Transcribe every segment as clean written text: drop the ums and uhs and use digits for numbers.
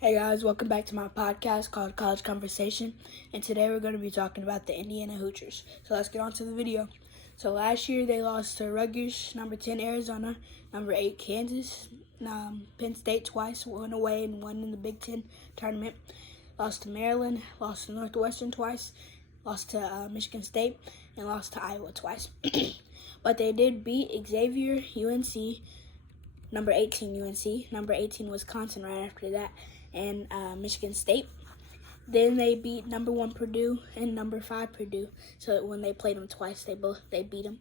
Hey guys, welcome back to my podcast called College Conversation, and today we're going to be talking about the Indiana Hoosiers. So let's get on to the video. So last year they lost to Rutgers, number 10 Arizona, number 8 Kansas, Penn State twice, won away and won in the Big Ten tournament. Lost to Maryland, lost to Northwestern twice, lost to Michigan State, and lost to Iowa twice. But they did beat Xavier, UNC, number 18 UNC, number 18 Wisconsin right after that, and Michigan State. Then they beat number 1 Purdue and number 5 Purdue. So when they played them twice, they beat them.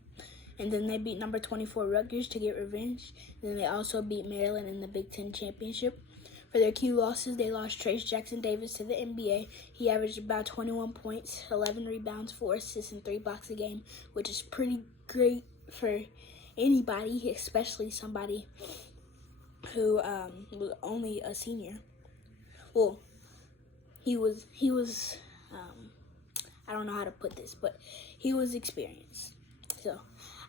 And then they beat number 24 Rutgers to get revenge. Then they also beat Maryland in the Big Ten Championship. For their key losses, they lost Trace Jackson Davis to the NBA. He averaged about 21 points, 11 rebounds, 4 assists, and 3 blocks a game, which is pretty great for anybody, especially somebody who was only a senior. Well, he was I don't know how to put this, but he was experienced. So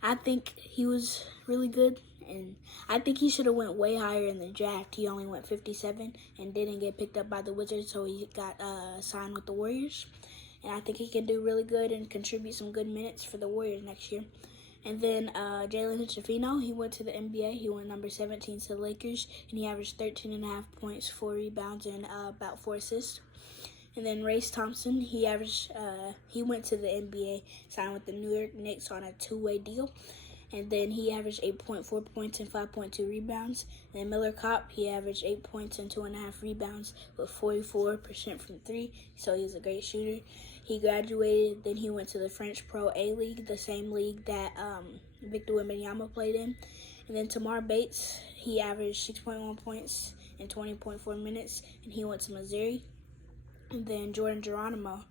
I think he was really good, and I think he should have went way higher in the draft. He only went 57 and didn't get picked up by the Wizards, so he got signed with the Warriors. And I think he can do really good and contribute some good minutes for the Warriors next year. And then Jalen Hood-Schifino, he went to the NBA. He went number 17 to the Lakers, and he averaged 13.5 points, 4 rebounds, and about 4 assists. And then Race Thompson, he went to the NBA, signed with the New York Knicks on a 2-way deal. And then he averaged 8.4 points and 5.2 rebounds. And then Miller Kopp, he averaged 8 points and 2.5 rebounds with 44% from 3. So he was a great shooter. He graduated, then he went to the French Pro A League, the same league that Victor Wembanyama played in. And then Tamar Bates, he averaged 6.1 points in 20.4 minutes, and he went to Missouri. And then Jordan Geronimo,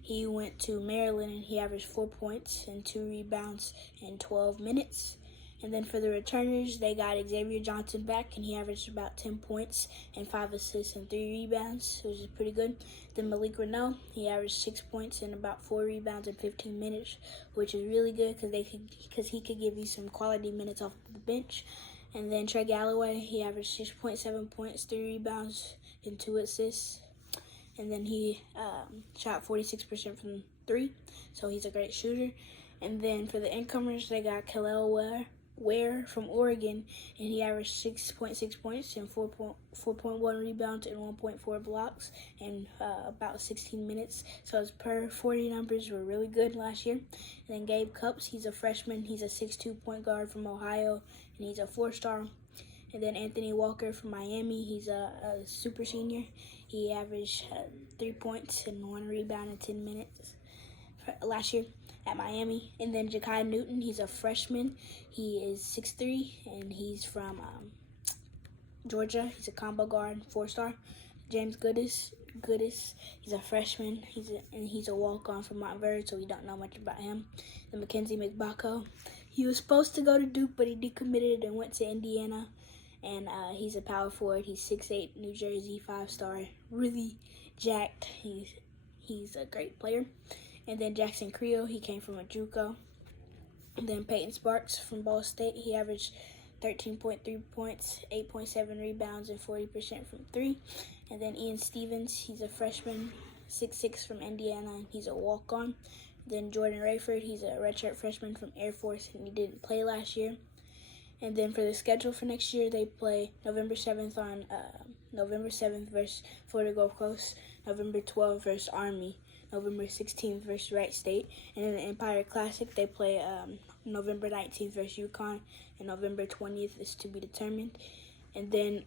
he went to Maryland, and he averaged 4 points and 2 rebounds in 12 minutes. And then for the returners, they got Xavier Johnson back, and he averaged about 10 points and 5 assists and 3 rebounds, which is pretty good. Then Malik Reneau, he averaged 6 points and about 4 rebounds in 15 minutes, which is really good because he could give you some quality minutes off the bench. And then Trey Galloway, he averaged 6.7 points, 3 rebounds, and 2 assists. And then he shot 46% from 3, so he's a great shooter. And then for the incomers, they got Kel'el Ware from Oregon, and he averaged 6.6 points and 4.1 rebounds and 1.4 blocks in about 16 minutes. So his per 40 numbers were really good last year. And then Gabe Cupps, he's a freshman. He's a 6'2" point guard from Ohio, and he's a 4-star. And then Anthony Walker from Miami, he's a super senior. He averaged 3 points and 1 rebound in 10 minutes last year at Miami. And then Ja'Kai Newton, he's a freshman. He is 6'3", and he's from Georgia. He's a combo guard, 4-star. James Goodis, he's a freshman. He's a walk-on from Montverde, so we don't know much about him. Then Mackenzie McBacco, he was supposed to go to Duke, but he decommitted and went to Indiana. And he's a power forward. He's 6'8", New Jersey, 5-star, really jacked. He's a great player. And then Jackson Creel, he came from a JUCO. And then Peyton Sparks from Ball State, he averaged 13.3 points, 8.7 rebounds, and 40% from 3. And then Ian Stevens, he's a freshman, 6'6", from Indiana, and he's a walk-on. Then Jordan Rayford, he's a redshirt freshman from Air Force, and he didn't play last year. And then for the schedule for next year, they play November 7th versus Florida Gulf Coast, November 12th versus Army, November 16th versus Wright State, and in the Empire Classic, they play November 19th versus UConn, and November 20th is to be determined. And then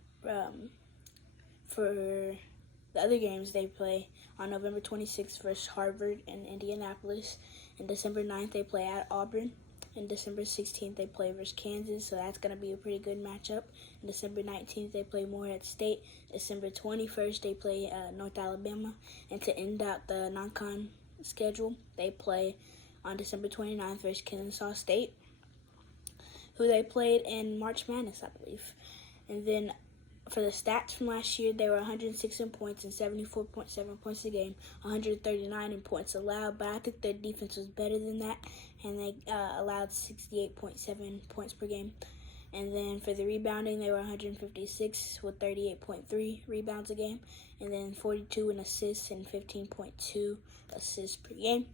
for the other games, they play on November 26th versus Harvard and Indianapolis, and December 9th, they play at Auburn. And December 16th, they play versus Kansas, so that's going to be a pretty good matchup. And December 19th, they play Morehead State. December 21st, they play North Alabama. And to end out the non-con schedule, they play on December 29th versus Kennesaw State, who they played in March Madness, I believe. And then for the stats from last year, they were 106 in points and 74.7 points a game, 139 in points allowed, but I think their defense was better than that, and they allowed 68.7 points per game. And then for the rebounding, they were 156 with 38.3 rebounds a game. And then 42 in assists and 15.2 assists per game.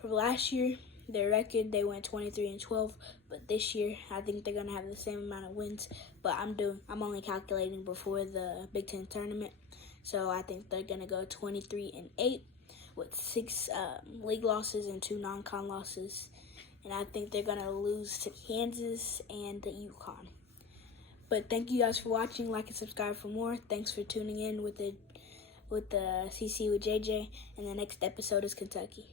For last year, their record, they went 23-12. But this year, I think they're going to have the same amount of wins. But I'm only calculating before the Big Ten tournament. So I think they're going to go 23-8 with 6 league losses and 2 non-con losses. And I think they're going to lose to Kansas and the UConn. But thank you guys for watching. Like and subscribe for more. Thanks for tuning in with the CC with JJ. And the next episode is Kentucky.